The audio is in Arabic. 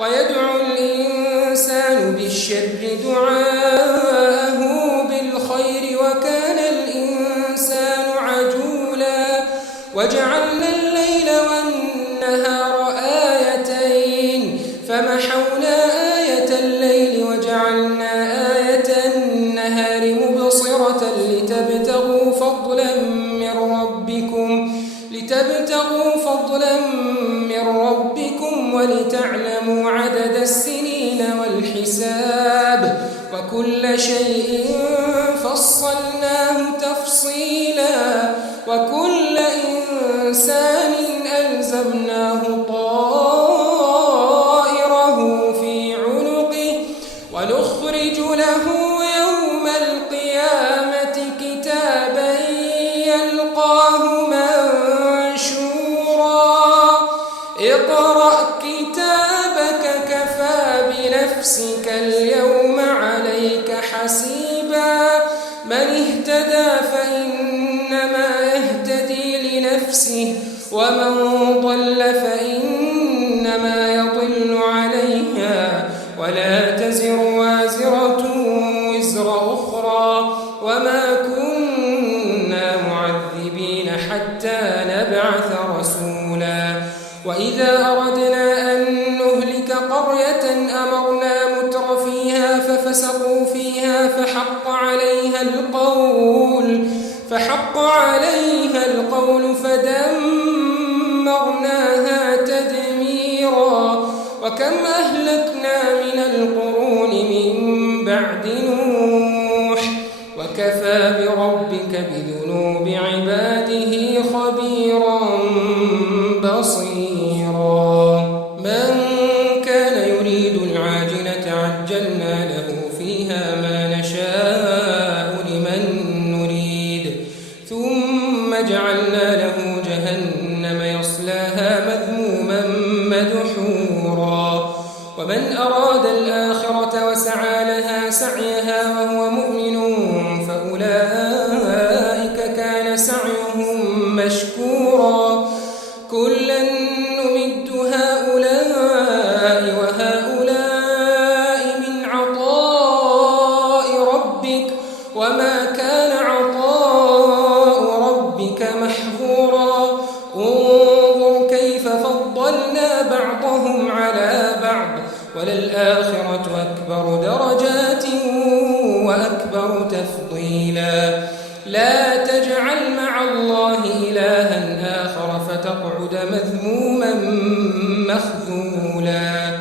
ويدعو الإنسان بالشر دعاءه بالخير وكان الإنسان عجولا وجعلنا الليل والنهار آيتين فمحونا آية الليل وجعلنا آية النهار مبصرة لتبتغوا فضلا من ربكم ولتعلموا عدد السنين والحساب وكل شيء فصلناه تفصيلا وكل إنسان ألزمناه طائره في عنقه ونخرج له يوم القيامة كتابا يلقاه اقرأ كتابك كفى بنفسك اليوم عليك حسيبا من اهتدى فإنما يهتدي لنفسه ومن ضل فإنما يضل عليها ولا تزر وازرة وزر أخرى وما كنا معذبين حتى نبعث رسولا وإذا أردنا أن نهلك قرية أمرنا متر فيها ففسقوا فيها فحق عليها القول فدمرناها تدميرا وكم أهلكنا من القرون من بعد نوح وكفى بربك بذنوب عباده خبيرا بصيرا من كان يريد العاجلة عجلنا له فيها ما نشاء لمن نريد ثم جعلنا له جهنم يصلاها مذموما مدحورا ومن أراد الآخرة وسعى لها سعيها وهو مؤمن فأولئك كان سعيهم مشكورا كلا نمد هؤلاء وهؤلاء من عطاء ربك وما كان عطاء ربك محظورا انظر كيف فضلنا بعضهم على بعض وللآخرة أكبر درجات وأكبر تفضيلا لا تجعل مع الله إلها آخر فتقعد مذموما مخذولا